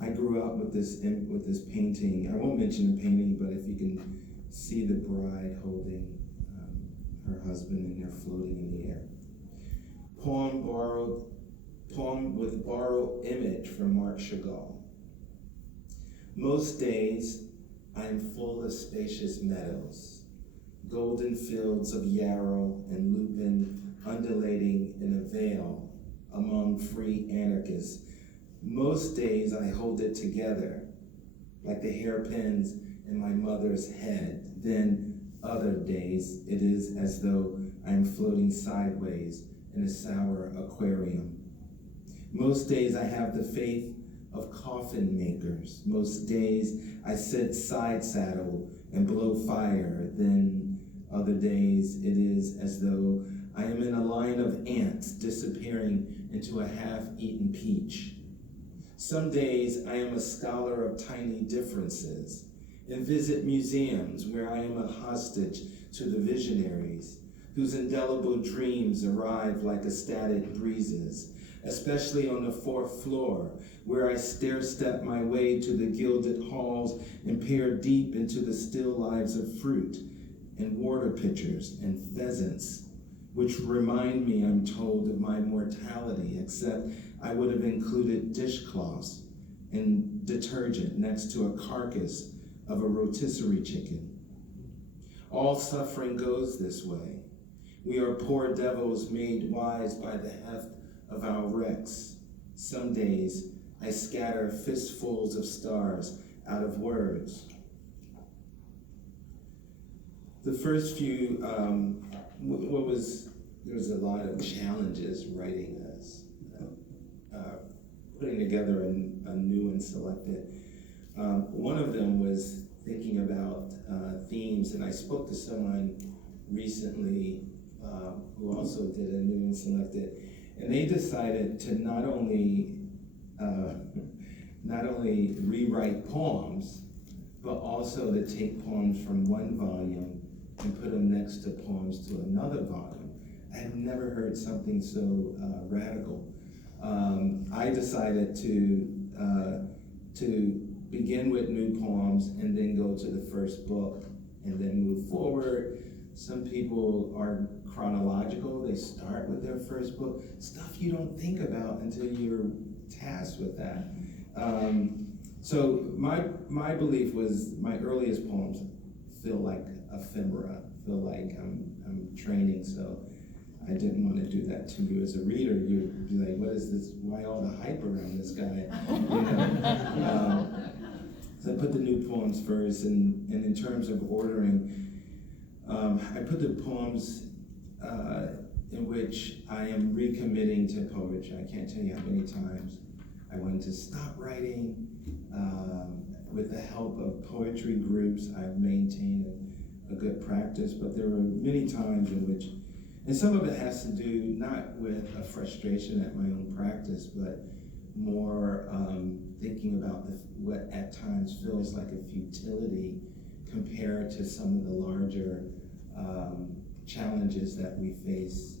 I grew up with this painting. I won't mention the painting, but if you can see the bride holding her husband and they're floating in the air. Poem with borrowed image from Marc Chagall. Most days I am full of spacious meadows, golden fields of yarrow and lupin undulating in a veil among free anarchists. Most days I hold it together like the hairpins in my mother's head. Then other days it is as though I am floating sideways in a sour aquarium. Most days I have the faith of coffin makers. Most days I sit side saddle and blow fire. Then other days it is as though I am in a line of ants disappearing into a half-eaten peach. Some days I am a scholar of tiny differences and visit museums where I am a hostage to the visionaries whose indelible dreams arrive like ecstatic breezes, especially on the fourth floor, where I stair-step my way to the gilded halls and peer deep into the still lives of fruit and water pitchers and pheasants, which remind me, I'm told, of my mortality, except I would have included dishcloths and detergent next to a carcass of a rotisserie chicken. All suffering goes this way. We are poor devils made wise by the heft of our wrecks. Some days I scatter fistfuls of stars out of words. The first few, there was a lot of challenges writing this, putting together a new and selected. One of them was thinking about themes, and I spoke to someone recently who also did a new and selected, and they decided to not only rewrite poems, but also to take poems from one volume and put them next to poems to another volume. I have never heard something so radical. I decided to begin with new poems and then go to the first book and then move forward. Some people are chronological. They start with their first book, stuff you don't think about until you're tasked with that. So my belief was my earliest poems feel like ephemera, feel like I'm training, so I didn't want to do that to you as a reader. You'd be like, what is this? Why all the hype around this guy? You know? So I put the new poems first, and in terms of ordering, I put the poems in which I am recommitting to poetry. I can't tell you how many times I wanted to stop writing. With the help of poetry groups, I've maintained a good practice, but there were many times in which, and some of it has to do not with a frustration at my own practice, but more thinking about what at times feels like a futility compared to some of the larger challenges that we face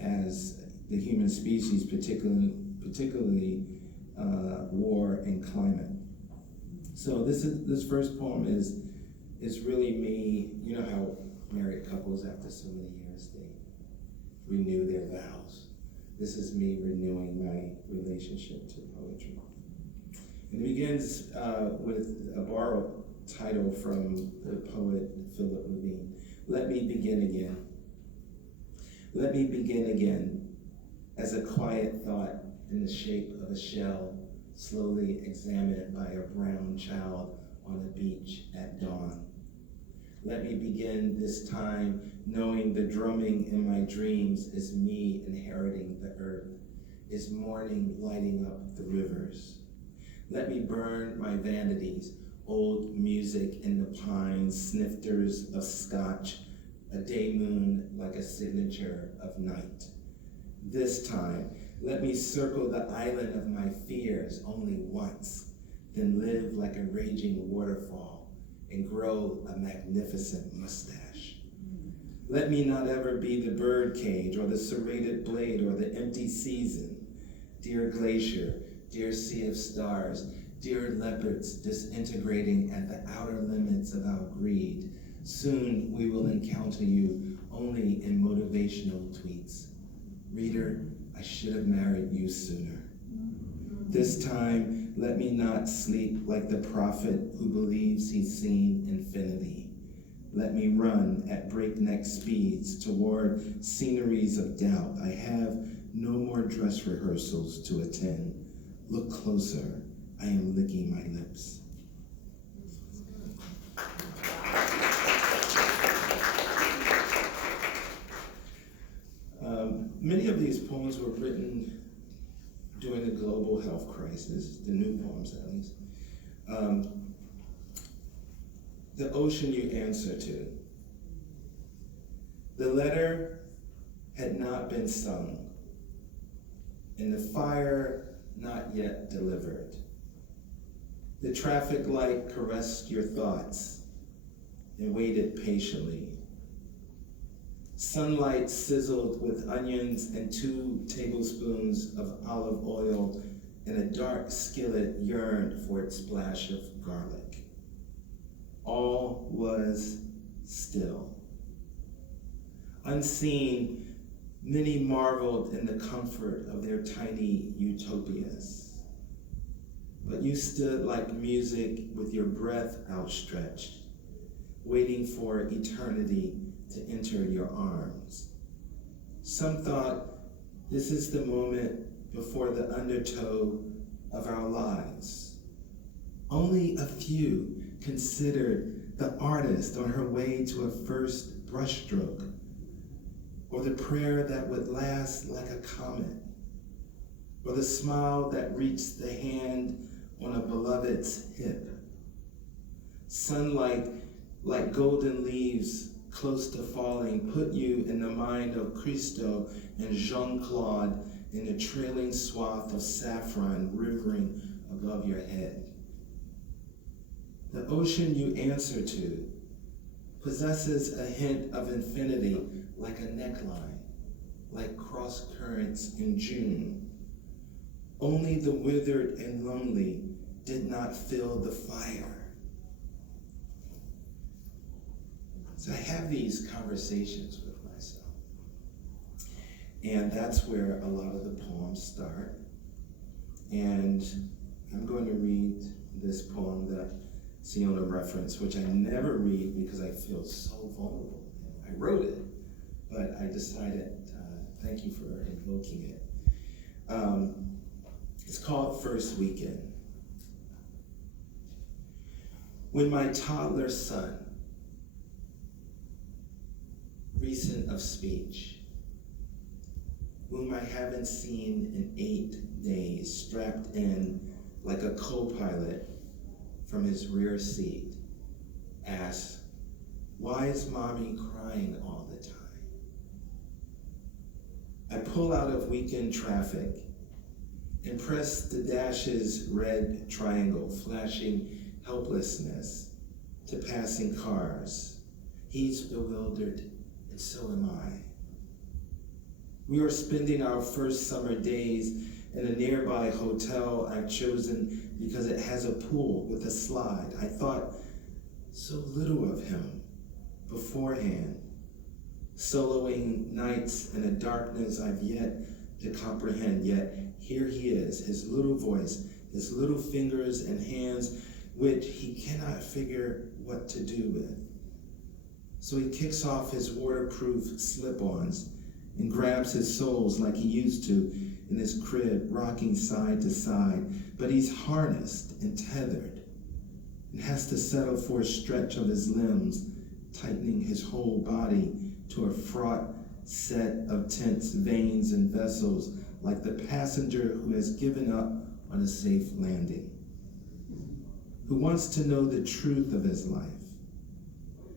as the human species, particularly war and climate. So this first poem is really me. You know how married couples after so many years they renew their vows. This is me renewing my relationship to poetry. And it begins with a borrowed title from the poet Philip Levine. Let me begin again. Let me begin again as a quiet thought in the shape of a shell, slowly examined by a brown child on a beach at dawn. Let me begin this time knowing the drumming in my dreams is me inheriting the earth, is morning lighting up the rivers. Let me burn my vanities, old music in the pines, snifters of scotch, a day moon like a signature of night. This time, let me circle the island of my fears only once, then live like a raging waterfall and grow a magnificent mustache. Let me not ever be the bird cage or the serrated blade or the empty season. Dear glacier, dear sea of stars, dear leopards disintegrating at the outer limits of our greed. Soon we will encounter you only in motivational tweets. Reader, I should have married you sooner. This time, let me not sleep like the prophet who believes he's seen infinity. Let me run at breakneck speeds toward sceneries of doubt. I have no more dress rehearsals to attend. Look closer, I am licking my lips. Many of these poems were written during the global health crisis, the new poems at least. The ocean you answer to. The letter had not been sung, and the fire not yet delivered. The traffic light caressed your thoughts and waited patiently. Sunlight sizzled with onions and 2 tablespoons of olive oil, and a dark skillet yearned for its splash of garlic. All was still. Unseen, many marveled in the comfort of their tiny utopias. But you stood like music with your breath outstretched, waiting for eternity to enter your arms. Some thought this is the moment before the undertow of our lives. Only a few considered the artist on her way to a first brushstroke, or the prayer that would last like a comet, or the smile that reached the hand on a beloved's hip. Sunlight, like golden leaves close to falling, put you in the mind of Christo and Jean-Claude in a trailing swath of saffron rivering above your head. The ocean you answer to possesses a hint of infinity like a neckline, like cross currents in June. Only the withered and lonely did not feel the fire. So I have these conversations with myself. And that's where a lot of the poems start. And I'm going to read this poem that Siona referenced, which I never read because I feel so vulnerable. I wrote it, but I decided, thank you for invoking it. It's called First Weekend. When my toddler son, recent of speech, whom I haven't seen in 8 days, strapped in like a co-pilot from his rear seat, asks, "Why is mommy crying all the time?" I pull out of weekend traffic and press the dash's red triangle, flashing helplessness to passing cars. He's bewildered, and so am I. We are spending our first summer days in a nearby hotel I've chosen because it has a pool with a slide. I thought so little of him beforehand, soloing nights in a darkness I've yet to comprehend, yet here he is, his little voice, his little fingers and hands, which he cannot figure what to do with. So he kicks off his waterproof slip-ons and grabs his soles like he used to in his crib, rocking side to side. But he's harnessed and tethered and has to settle for a stretch of his limbs, tightening his whole body to a fraught set of tense veins and vessels, like the passenger who has given up on a safe landing, who wants to know the truth of his life,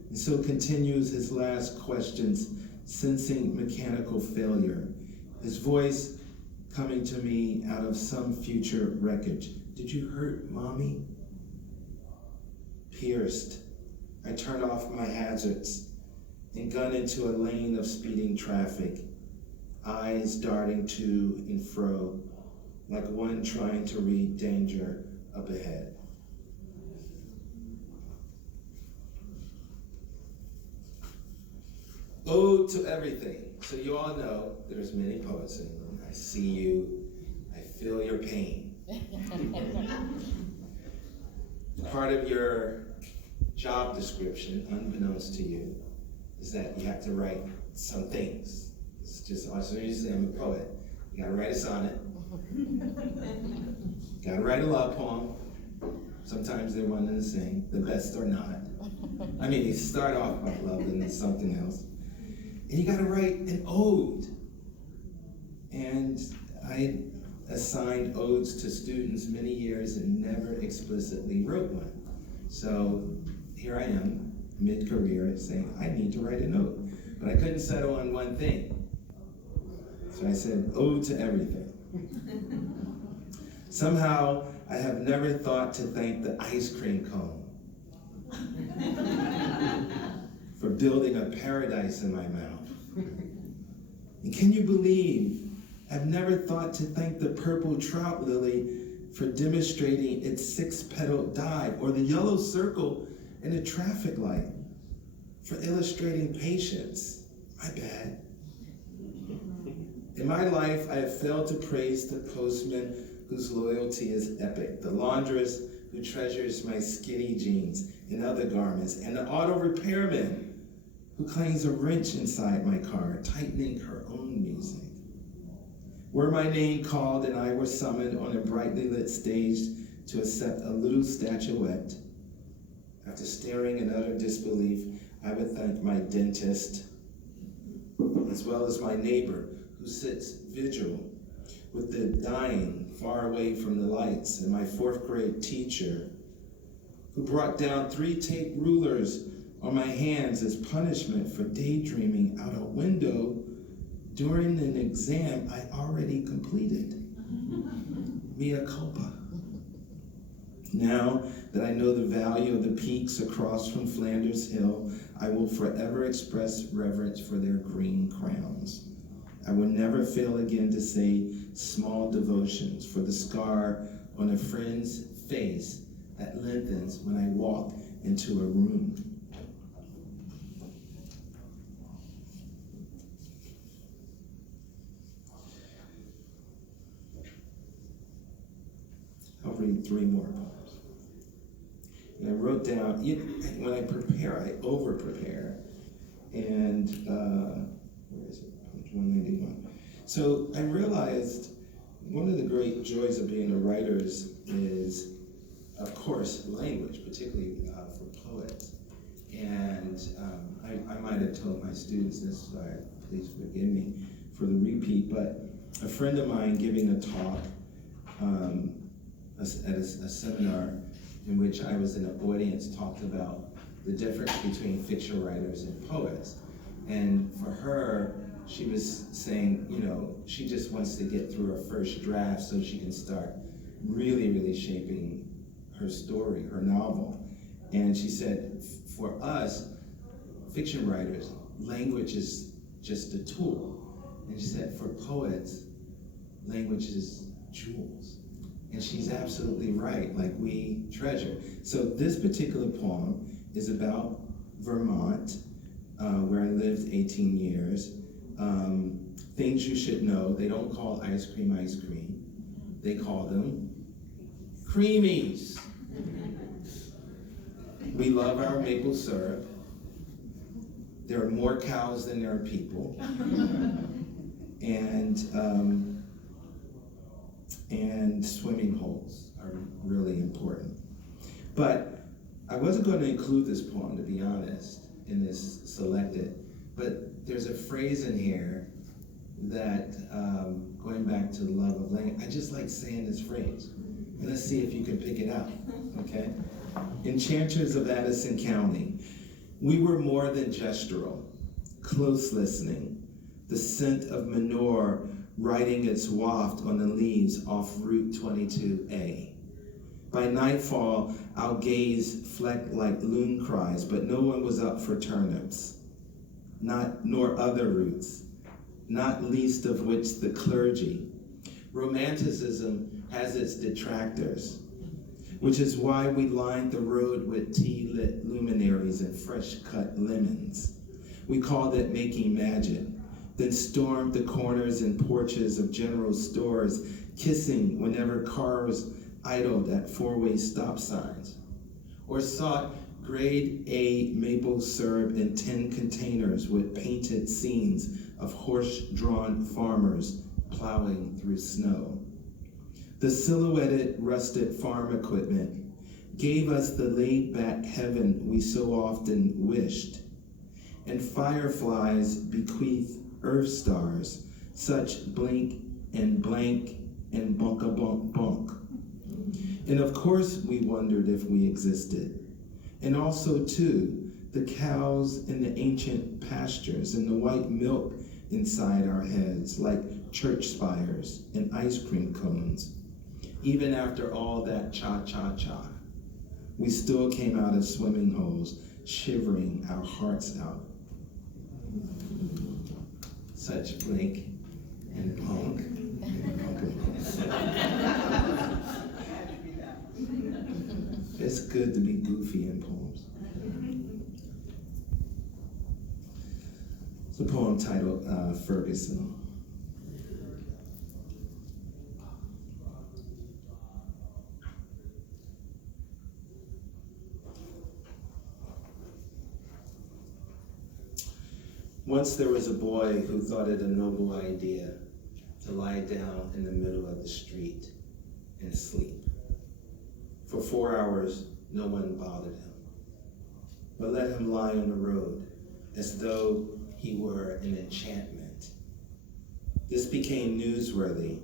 and so continues his last questions, sensing mechanical failure, his voice coming to me out of some future wreckage. "Did you hurt mommy?" Pierced, I turn off my hazards and gun into a lane of speeding traffic, eyes darting to and fro, like one trying to read danger up ahead. Ode to everything. So you all know there's many poets in the room. I see you, I feel your pain. Part of your job description, unbeknownst to you, is that you have to write some things. It's just, as soon as you say I'm a poet, you gotta write a sonnet, gotta write a love poem. Sometimes they're one and the same, the best are not. I mean, you start off by love and then something else. And you gotta write an ode. And I assigned odes to students many years and never explicitly wrote one. So here I am, mid-career, saying I need to write an ode. But I couldn't settle on one thing. So I said, ode to everything. Somehow, I have never thought to thank the ice cream cone for building a paradise in my mouth. And can you believe I've never thought to thank the purple trout lily for demonstrating its 6-petaled dive, or the yellow circle in a traffic light for illustrating patience. My bad. In my life, I have failed to praise the postman whose loyalty is epic, the laundress who treasures my skinny jeans and other garments, and the auto repairman who claims a wrench inside my car, tightening her own music. Were my name called and I were summoned on a brightly lit stage to accept a little statuette, after staring in utter disbelief, I would thank my dentist, as well as my neighbor who sits vigil with the dying far away from the lights, and my 4th grade teacher who brought down 3 tape rulers on my hands as punishment for daydreaming out a window during an exam I already completed. Mea culpa. Now that I know the value of the peaks across from Flanders Hill, I will forever express reverence for their green crowns. I will never fail again to say small devotions for the scar on a friend's face that lengthens when I walk into a room. I'll read 3 more poems. And I wrote down, when I prepare, I over-prepare. And, where is it? Page 191. So I realized one of the great joys of being a writer is, of course, language, particularly for poets. And I might have told my students this, so please forgive me for the repeat, but a friend of mine giving a talk at a seminar in which I was in the audience talked about the difference between fiction writers and poets. And for her, she was saying, you know, she just wants to get through her first draft so she can start really, really shaping her story, her novel. And she said, for us, fiction writers, language is just a tool. And she said, for poets, language is jewels. And she's absolutely right, like we treasure. So this particular poem is about Vermont, where I lived 18 years. Things you should know, they don't call ice cream. They call them creamies. We love our maple syrup. There are more cows than there are people. And swimming holes are really important. But I wasn't going to include this poem, to be honest, in this selected, but there's a phrase in here that, going back to the love of language, I just like saying this phrase. And let's see if you can pick it out, okay? Enchanters of Addison County, we were more than gestural, close listening, the scent of manure riding its waft on the leaves off Route 22A. By nightfall, our gaze flecked like loon cries, but no one was up for turnips, nor other roots, not least of which the clergy, Romanticism has its detractors, which is why we lined the road with tea-lit luminaries and fresh-cut lemons. We called it making magic, then stormed the corners and porches of general stores, kissing whenever cars idled at four-way stop signs, or sought grade A maple syrup in tin containers with painted scenes of horse-drawn farmers plowing through snow. The silhouetted rusted farm equipment gave us the laid-back heaven we so often wished, and fireflies bequeath earth stars, such blink and blank and bunk-a-bunk-bunk. And of course we wondered if we existed. And also too, the cows in the ancient pastures and the white milk inside our heads like church spires and ice cream cones. Even after all that cha-cha-cha, we still came out of swimming holes, shivering our hearts out. Such blink and punk and punk. It's good to be goofy in poems. It's a poem titled Ferguson. Once there was a boy who thought it a noble idea to lie down in the middle of the street and sleep. For 4 hours, no one bothered him, but let him lie on the road as though he were an enchantment. This became newsworthy,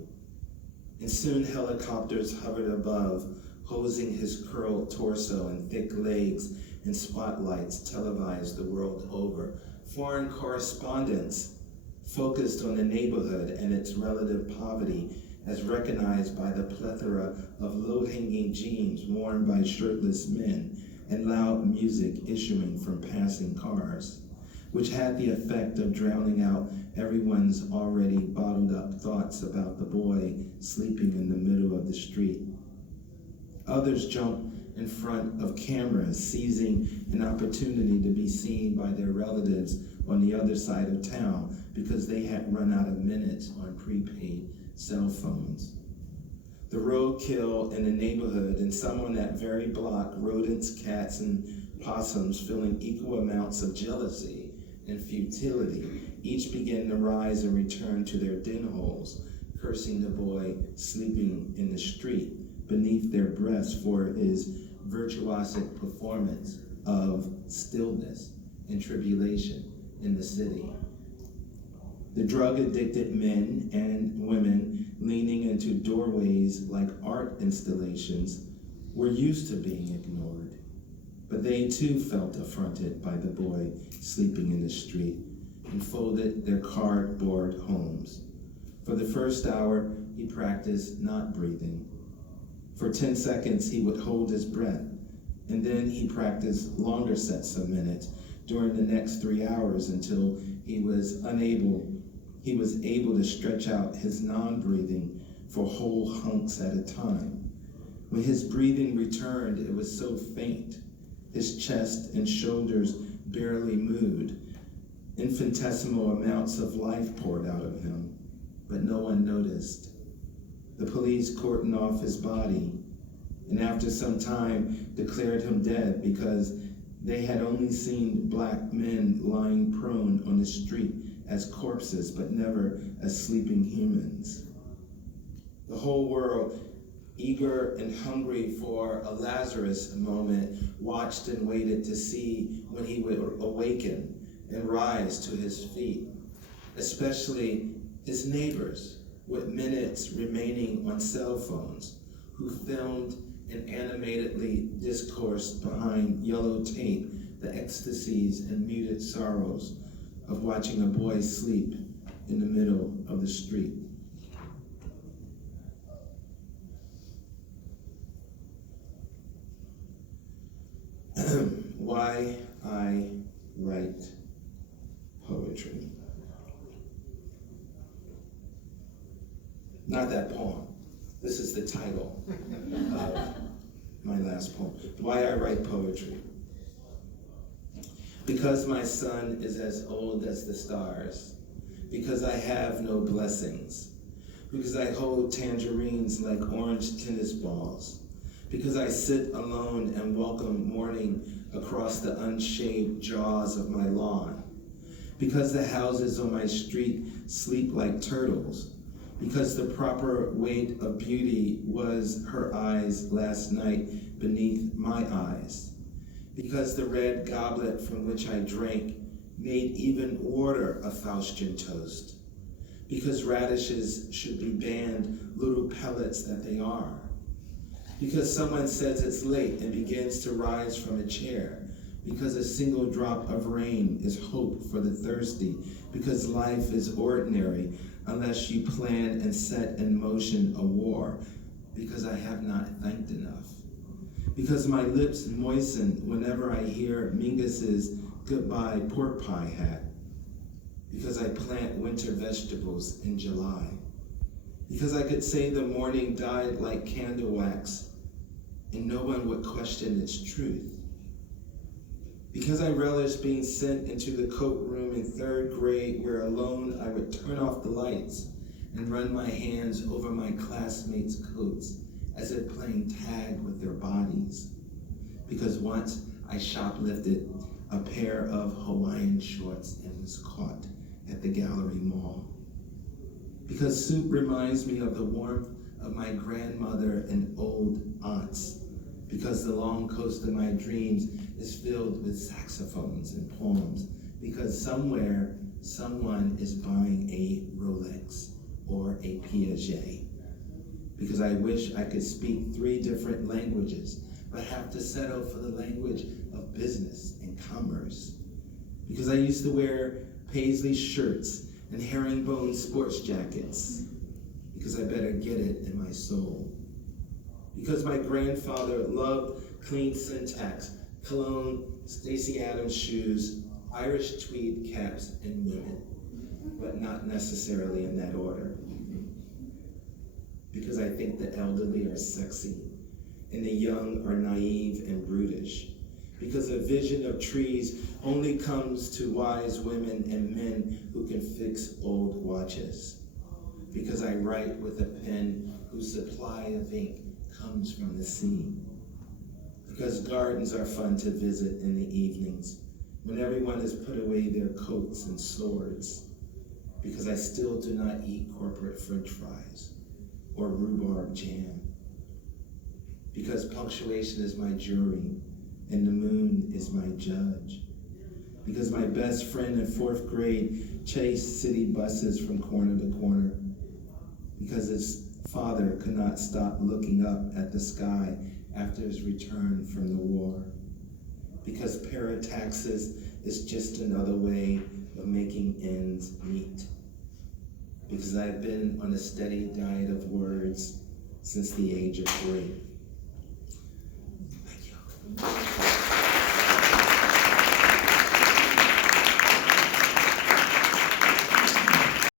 and soon helicopters hovered above, hosing his curled torso and thick legs, and spotlights televised the world over. Foreign correspondents focused on the neighborhood and its relative poverty as recognized by the plethora of low-hanging jeans worn by shirtless men and loud music issuing from passing cars, which had the effect of drowning out everyone's already bottled up thoughts about the boy sleeping in the middle of the street. Others jumped in front of cameras, seizing an opportunity to be seen by their relatives on the other side of town because they had run out of minutes on prepaid cell phones. The roadkill in the neighborhood and some on that very block, rodents, cats, and possums feeling equal amounts of jealousy and futility, each began to rise and return to their den holes, cursing the boy sleeping in the street beneath their breaths for his virtuosic performance of stillness and tribulation in the city. The drug-addicted men and women leaning into doorways like art installations were used to being ignored, but they too felt affronted by the boy sleeping in the street and folded their cardboard homes. For the first hour, he practiced not breathing. For 10 seconds, he would hold his breath, and then he practiced longer sets of minutes during the next 3 hours until he was able to stretch out his non-breathing for whole hunks at a time. When his breathing returned, it was so faint, his chest and shoulders barely moved. Infinitesimal amounts of life poured out of him, but no one noticed. The police cordoned off his body, and after some time declared him dead because they had only seen black men lying prone on the street as corpses, but never as sleeping humans. The whole world, eager and hungry for a Lazarus moment, watched and waited to see when he would awaken and rise to his feet, especially his neighbors with minutes remaining on cell phones, who filmed and animatedly discoursed behind yellow tape the ecstasies and muted sorrows of watching a boy sleep in the middle of the street. Why I write poetry. Not that poem. This is the title of my last poem. Why I write poetry. Because my son is as old as the stars. Because I have no blessings. Because I hold tangerines like orange tennis balls. Because I sit alone and welcome morning across the unshaved jaws of my lawn. Because the houses on my street sleep like turtles. Because the proper weight of beauty was her eyes last night beneath my eyes. Because the red goblet from which I drank made even water a Faustian toast. Because radishes should be banned, little pellets that they are. Because someone says it's late and begins to rise from a chair. Because a single drop of rain is hope for the thirsty. Because life is ordinary unless you plan and set in motion a war. Because I have not thanked enough. Because my lips moisten whenever I hear Mingus's goodbye pork pie hat. Because I plant winter vegetables in July. Because I could say the morning died like candle wax and no one would question its truth. Because I relish being sent into the coat room in 3rd grade where alone I would turn off the lights and run my hands over my classmates' coats as if playing tag with their bodies. Because once I shoplifted a pair of Hawaiian shorts and was caught at the Gallery Mall. Because soup reminds me of the warmth of my grandmother and old aunts. Because the long coast of my dreams is filled with saxophones and poems. Because somewhere, someone is buying a Rolex or a Piaget. Because I wish I could speak 3 different languages, but have to settle for the language of business and commerce. Because I used to wear paisley shirts and herringbone sports jackets. Because I better get it in my soul. Because my grandfather loved clean syntax, cologne, Stacey Adams shoes, Irish tweed caps, and women, but not necessarily in that order. Because I think the elderly are sexy, and the young are naive and brutish. Because a vision of trees only comes to wise women and men who can fix old watches. Because I write with a pen whose supply of ink comes from the sea. Because gardens are fun to visit in the evenings, when everyone has put away their coats and swords. Because I still do not eat corporate French fries or rhubarb jam. Because punctuation is my jury and the moon is my judge. Because my best friend in 4th grade chased city buses from corner to corner. Because his father could not stop looking up at the sky after his return from the war. Because parataxis is just another way of making ends meet. Because I've been on a steady diet of words since the age of 3.